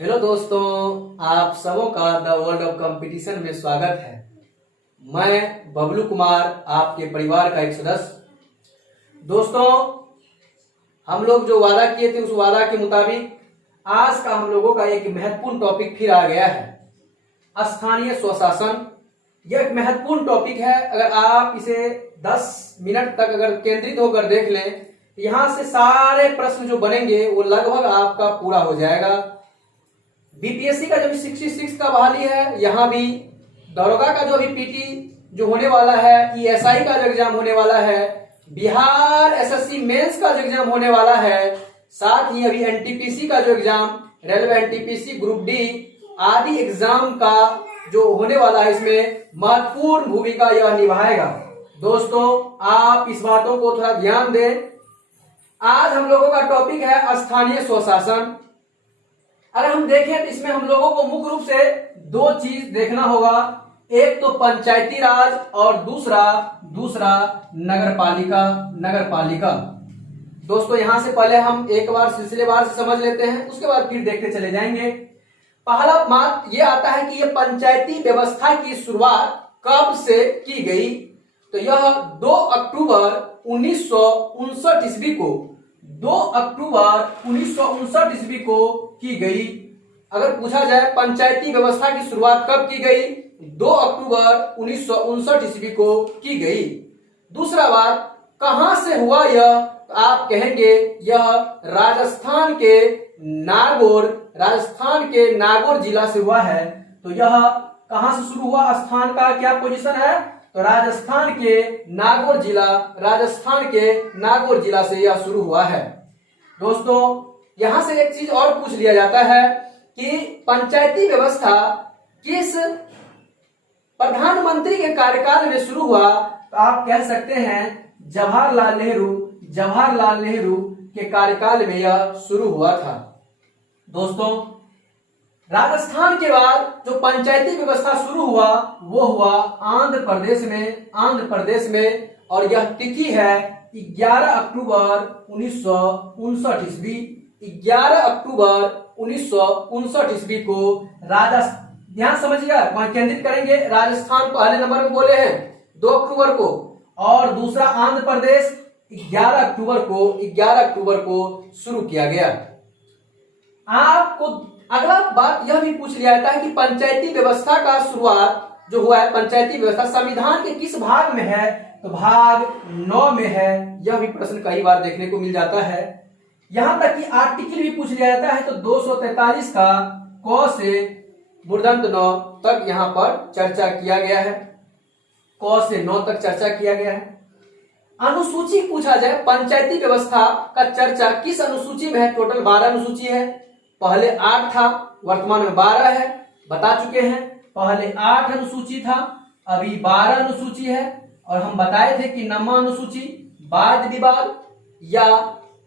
Hello दोस्तों, आप सबों का द वर्ल्ड ऑफ कंपटीशन में स्वागत है। मैं बबलू कुमार, आपके परिवार का एक सदस्य। दोस्तों, हम लोग जो वादा किए थे उस वादा के मुताबिक आज का हम लोगों का एक महत्वपूर्ण टॉपिक फिर आ गया है, स्थानीय स्वशासन। यह एक महत्वपूर्ण टॉपिक है। अगर आप इसे 10 मिनट तक अगर केंद्रित होकर देख लें, यहाँ से सारे प्रश्न जो बनेंगे वो लगभग आपका पूरा हो जाएगा। बीपीएससी का जो भी 66 का बहाली है, यहाँ भी दरोगा का जो भी पीटी जो होने वाला है, ईएसआई का जो एग्जाम होने वाला है, बिहार एसएससी मेंस का जो एग्जाम होने वाला है, साथ ही अभी एनटीपीसी का जो exam, railway NTPC group D आदि एग्जाम का जो होने वाला है, इसमें महत्वपूर्ण भूमिका यह निभाएगा। दोस्तों, आप इस बातों को थोड़ा ध्यान दें। आज हम लोगों का टॉपिक है स्थानीय स्वशासन। अगर हम देखें तो इसमें हम लोगों को मुख्य रूप से दो चीज देखना होगा। एक तो पंचायती राज और दूसरा नगर पालिका। दोस्तों, यहां से पहले हम एक बार सिलसिलेवार से समझ लेते हैं, उसके बाद फिर देखते चले जाएंगे। पहला बात यह आता है कि यह पंचायती व्यवस्था की शुरुआत कब से की गई, तो यह 2 अक्टूबर 1959 ईस्वी को 2 अक्टूबर 1959 ईस्वी को की गई। अगर पूछा जाए पंचायती व्यवस्था की शुरुआत कब की गई, 2 अक्टूबर 1959 ईस्वी को की गई। दूसरा बात, कहां से हुआ यह, तो आप कहेंगे यह राजस्थान के नागौर जिला से हुआ है। तो यह कहां से शुरू हुआ, स्थान का क्या पोजीशन है, तो राजस्थान के नागौर जिला से यह शुरू हुआ है। दोस्तों, यहां से एक चीज और पूछ लिया जाता है कि पंचायती व्यवस्था किस प्रधानमंत्री के कार्यकाल में शुरू हुआ, तो आप कह सकते हैं जवाहरलाल नेहरू के कार्यकाल में यह शुरू हुआ था। दोस्तों, राजस्थान के बाद जो पंचायती व्यवस्था शुरू हुआ वो हुआ आंध्र प्रदेश में, और यह तिथि है 11 अक्टूबर 1959 ईस्वी। 11 अक्टूबर 1959 ईस्वी को ध्यान समझिएगा, वहां केंद्रित करेंगे। राजस्थान पहले नंबर में बोले हैं 2 अक्टूबर को, और दूसरा आंध्र प्रदेश 11 अक्टूबर को शुरू किया गया। आपको अगला बात यह भी पूछ लिया जाता है कि पंचायती व्यवस्था का शुरुआत जो हुआ है, पंचायती व्यवस्था संविधान के किस भाग में है, तो भाग 9 में है। यह भी प्रश्न कई बार देखने को मिल जाता है। यहां तक कि आर्टिकल भी पूछ लिया जाता है, तो 243 का क से मूर्धन्य 9 तक यहां पर चर्चा किया गया है। क से 9 तक चर्चा किया गया है। अनुसूची पूछा जाए, पंचायती व्यवस्था का चर्चा किस अनुसूची में है, टोटल 12 अनुसूची है। पहले 8 था, वर्तमान में 12 है, बता चुके हैं। पहले 8 अनुसूची था, अभी 12 अनुसूची है। और हम बताए थे कि 9वां अनुसूची वाद विवाद या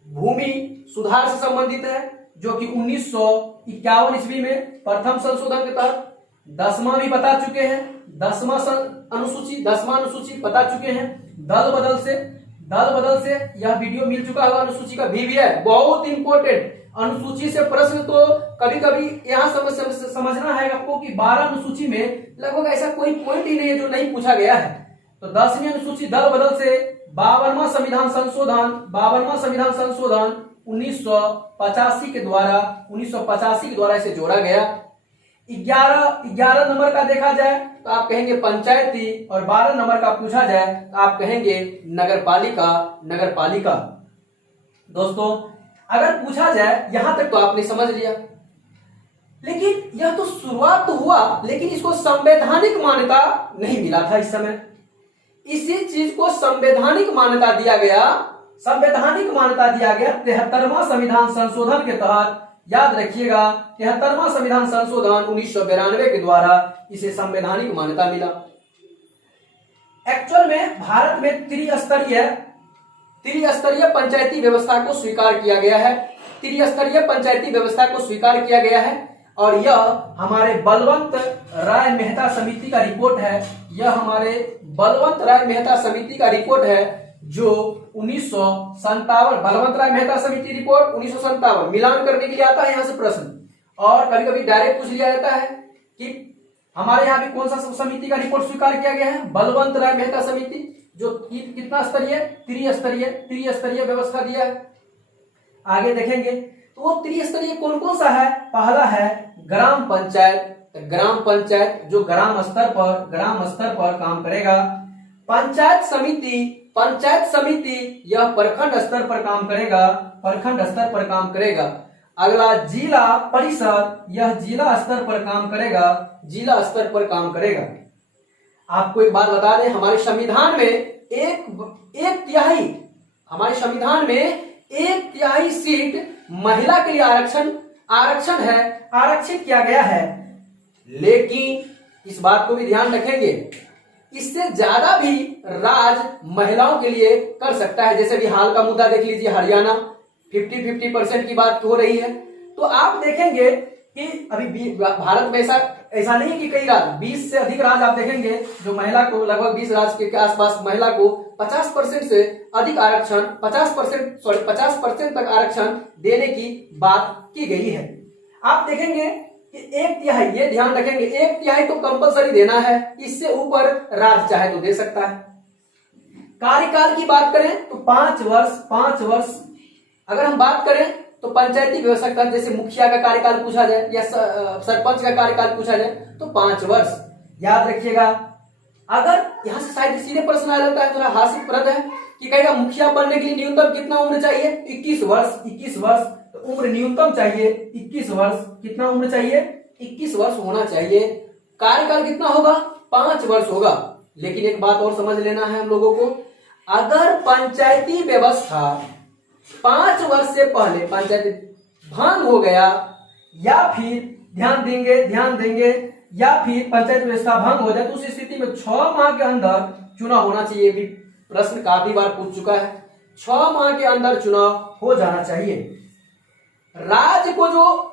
भूमि सुधार से संबंधित है, जो कि 1951 ईस्वी में प्रथम संशोधन के तहत। 10वां भी बता चुके हैं, 10वां अनुसूची बता चुके हैं। दल बदल से यह वीडियो मिल चुका होगा, अनुसूची का भी है, बहुत इंपॉर्टेंट। अनुसूची से प्रश्न तो कभी कभी यहाँ समझना है आपको कि 12 अनुसूची में लगभग ऐसा कोई पॉइंट ही नहीं है जो नहीं पूछा गया है। तो 10वीं अनुसूची दल बदल से 52वां संविधान संशोधन 1985 के द्वारा इसे जोड़ा गया। 11 नंबर का देखा जाए तो आप कहेंगे पंचायती, और 12 नंबर का पूछा जाए तो आप कहेंगे नगर पालिका। दोस्तों, अगर पूछा जाए, यहां तक तो आपने समझ लिया, लेकिन यह तो शुरुआत तो हुआ, लेकिन इसको संवैधानिक मान्यता नहीं मिला था इस समय। इसी चीज को संवैधानिक मान्यता दिया गया 73वां संविधान संशोधन के तहत। याद रखिएगा, 73वां संविधान संशोधन 1992 के द्वारा इसे संवैधानिक मान्यता मिला। एक्चुअल में भारत में त्रिस्तरीय पंचायती व्यवस्था को स्वीकार किया गया है। और यह हमारे बलवंत राय मेहता समिति का रिपोर्ट है। जो 1957 बलवंत राय मेहता समिति रिपोर्ट 1957 मिलान करने के लिए आता है यहाँ से प्रश्न। और कभी कभी डायरेक्ट पूछ लिया जाता है कि हमारे यहाँ भी कौन सा समिति का रिपोर्ट स्वीकार किया गया है, बलवंत राय मेहता समिति, जो कितना स्तरीय, त्रिस्तरीय व्यवस्था दिया है। आगे देखेंगे तो वो त्रिस्तरीय कौन कौन सा है। पहला है ग्राम पंचायत, ग्राम पंचायत जो ग्राम स्तर पर काम करेगा। पंचायत समिति यह प्रखंड स्तर पर काम करेगा। अगला जिला परिषद, यह जिला स्तर पर काम करेगा। आपको एक बात बता दें, हमारे संविधान में एक तिहाई सीट महिला के लिए आरक्षित किया गया है। लेकिन इस बात को भी ध्यान रखेंगे, इससे ज्यादा भी राज महिलाओं के लिए कर सकता है। जैसे भी हाल का मुद्दा देख लीजिए, हरियाणा 50% की बात हो रही है। तो आप देखेंगे कि अभी भारत में ऐसा नहीं कि कई राज, 20 से अधिक राज आप देखेंगे जो महिला को, लगभग 20 राज के आसपास महिला को 50% से अधिक आरक्षण, 50% तक आरक्षण देने की बात की गई है। आप देखेंगे कि 1/3, ये ध्यान रखेंगे, 1/3 तो कंपलसरी देना है, इससे ऊपर राज चाहे तो दे सकता है। कार्यकाल की बात करें तो 5 वर्ष। अगर हम बात करें तो पंचायती व्यवस्था, जैसे मुखिया का कार्यकाल पूछा जाए या सरपंच का कार्यकाल पूछा जाए तो 5 वर्ष। याद रखिएगा, अगर यहां से शायद सीधे प्रश्न आ जाता है, थोड़ा हास्यप्रद है कि कहेगा मुखिया बनने के लिए न्यूनतम कितना उम्र चाहिए, 21 वर्ष। तो उम्र न्यूनतम चाहिए 21 वर्ष। कितना उम्र चाहिए, 21 वर्ष होना चाहिए। कार्यकाल कितना होगा, 5 वर्ष होगा। लेकिन एक बात और समझ लेना है हम लोगों को, अगर पंचायती व्यवस्था 5 वर्ष से पहले पंचायती भंग हो गया, या फिर ध्यान देंगे या फिर पंचायत व्यवस्था भंग हो जाए, तो उस स्थिति में 6 माह के अंदर चुनाव होना चाहिए। भी प्रश्न काफी बार पूछ चुका है, 6 माह के अंदर चुनाव हो जाना चाहिए। राज्य को जो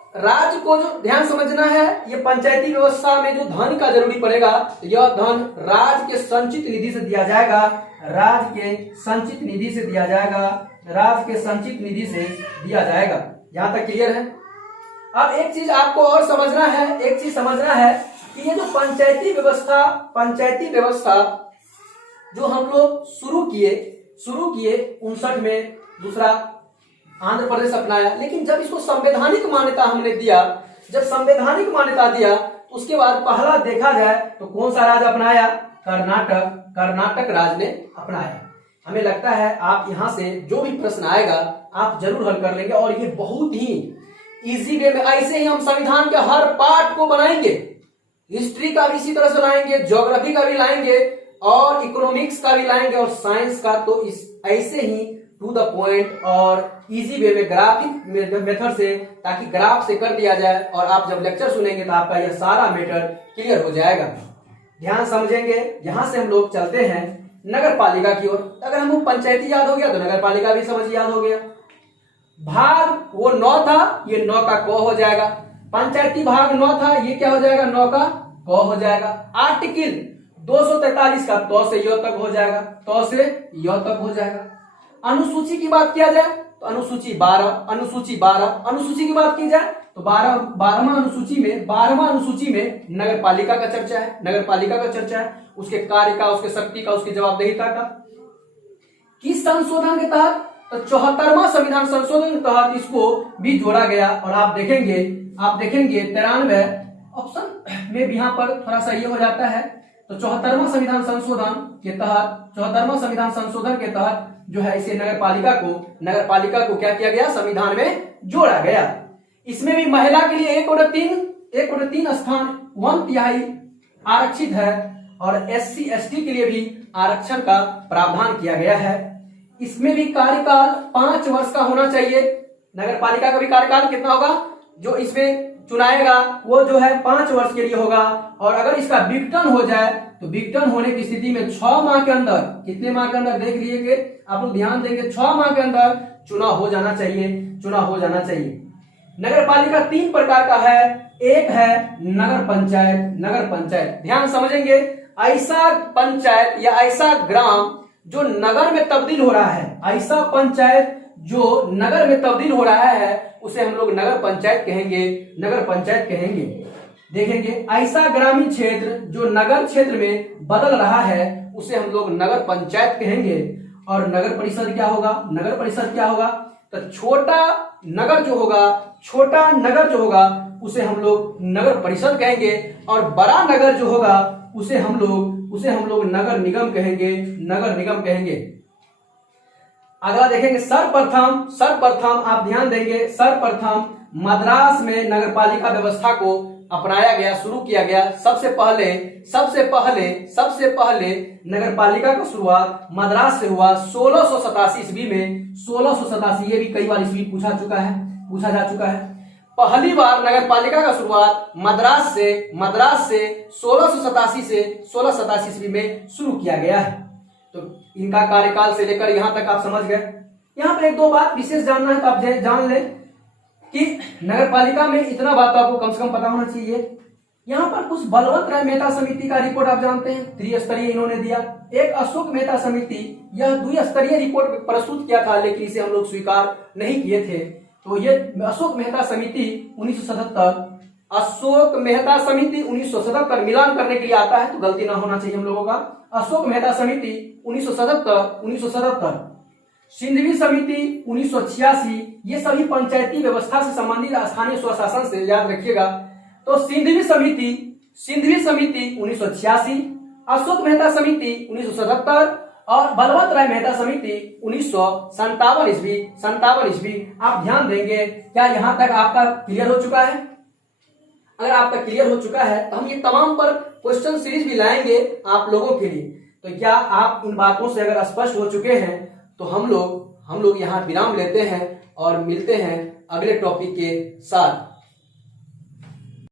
ध्यान समझना है, ये पंचायती व्यवस्था में जो धन का जरूरी पड़ेगा, यह धन राज्य के संचित निधि से दिया जाएगा। यहां तक क्लियर है। अब एक चीज आपको और समझना है कि ये जो पंचायती व्यवस्था जो हम लोग शुरू किए 59 में, दूसरा आंध्र प्रदेश अपनाया। लेकिन जब इसको संवैधानिक मान्यता हमने दिया, उसके बाद पहला देखा जाए तो कौन सा राज्य अपनाया, कर्नाटक राज्य ने अपनाया। हमें लगता है आप यहां से जो भी प्रश्न आएगा आप जरूर हल कर लेंगे, और ये बहुत ही इजी वे में, ऐसे ही हम संविधान के हर पार्ट को बनाएंगे। हिस्ट्री का भी इसी तरह से लाएंगे, ज्योग्राफी का भी लाएंगे, और इकोनॉमिक्स का भी लाएंगे, और साइंस का तो ऐसे ही टू द पॉइंट और इजी वे में ग्राफिक मेथड से, ताकि ग्राफ से कर दिया जाए, और आप जब लेक्चर सुनेंगे तो आपका यह सारा मैटर क्लियर हो जाएगा। ध्यान समझेंगे। यहां से हम लोग चलते हैं नगर पालिका की ओर। अगर हमको पंचायती याद हो गया तो नगर पालिका भी समझ याद हो गया। भाग वो 9 था, ये 9 का क हो जाएगा। पंचायती भाग 9 था, ये क्या हो जाएगा, 9 का क हो जाएगा। आर्टिकल 243 का तो से य तक हो जाएगा। अनुसूची की बात किया जाए तो अनुसूची 12, अनुसूची की बात की जाए तो 12वां अनुसूची में नगर पालिका का चर्चा है, उसके कार्य का, उसके शक्ति का, उसकी जवाबदेहिता का। किस संशोधन के तहत, तो 74वां संविधान संशोधन के तहत इसको भी जोड़ा गया। और आप देखेंगे 93 ऑप्शन में भी यहाँ पर थोड़ा सा ये हो जाता है। तो 74वां संविधान संशोधन के तहत जो है इसे नगर पालिका को क्या किया गया, संविधान में जोड़ा गया। इसमें भी महिला के लिए 1/3 स्थान 1/3 आरक्षित है, और SC ST के लिए भी आरक्षण का प्रावधान किया गया है। इसमें भी कार्यकाल 5 वर्ष का होना चाहिए। नगर पालिका का भी कार्यकाल कितना होगा, जो इसमें चुनाएगा वो जो है 5 वर्ष के लिए होगा। और अगर इसका विघटन हो जाए तो विघटन होने की स्थिति में 6 माह के अंदर, कितने माह के अंदर देख लीजिए, आप लोग ध्यान देंगे, 6 माह के अंदर चुनाव हो जाना चाहिए। नगर पालिका 3 प्रकार का है। एक है नगर पंचायत। ध्यान समझेंगे, ऐसा पंचायत या ऐसा ग्राम जो नगर में तब्दील हो रहा है, ऐसा पंचायत जो नगर में तब्दील हो रहा है उसे हम लोग नगर पंचायत कहेंगे, नगर पंचायत कहेंगे। देखेंगे ऐसा ग्रामीण क्षेत्र जो नगर क्षेत्र में बदल रहा है उसे हम लोग नगर पंचायत कहेंगे। और नगर परिषद क्या होगा, नगर परिषद क्या होगा, तो छोटा नगर जो होगा उसे हम लोग नगर परिषद कहेंगे, और बड़ा नगर जो होगा उसे हम लोग नगर निगम कहेंगे, नगर निगम कहेंगे। अगला देखेंगे सर्वप्रथम आप ध्यान देंगे, सर्वप्रथम मद्रास में नगरपालिका व्यवस्था को अपनाया गया, शुरू किया गया। सबसे पहले नगरपालिका का शुरुआत मद्रास से हुआ 1687 ईस्वी में। 1687 ये भी कई बार ईस्वी पूछा जा चुका है। पहली बार नगरपालिका का शुरुआत मद्रास से 1687 ईस्वी में शुरू किया गया है। तो इनका कार्यकाल से लेकर यहां तक आप समझ गए। यहां पर एक दो बात विशेष जानना है तो आप जान लें कि नगरपालिका में इतना बात तो आपको कम से कम पता होना चाहिए। यहाँ पर कुछ बलवंत राय मेहता समिति का रिपोर्ट आप जानते हैं, त्रिस्तरीय इन्होंने दिया। एक अशोक मेहता समिति, यह द्विस्तरीय रिपोर्ट प्रस्तुत किया था लेकिन इसे हम लोग स्वीकार नहीं किए थे। तो ये अशोक मेहता समिति 1977 मिलान करने के लिए आता है, तो गलती ना होना चाहिए हम लोगों का। अशोक मेहता समिति 1977, सिंधवी समिति 1986, ये सभी पंचायती व्यवस्था से संबंधित स्थानीय स्वशासन से, याद रखिएगा। तो सिंधवी समिति 1986, अशोक मेहता समिति 1977 और बलवंत राय मेहता समिति 1957 ईस्वी। आप ध्यान देंगे। क्या यहां तक आपका क्लियर हो चुका है? अगर आपका क्लियर हो चुका है तो हम ये तमाम पर क्वेश्चन सीरीज भी लाएंगे आप लोगों के लिए। तो क्या आप इन बातों से अगर स्पष्ट हो चुके हैं तो हम लोग यहाँ विराम लेते हैं और मिलते हैं अगले टॉपिक के साथ।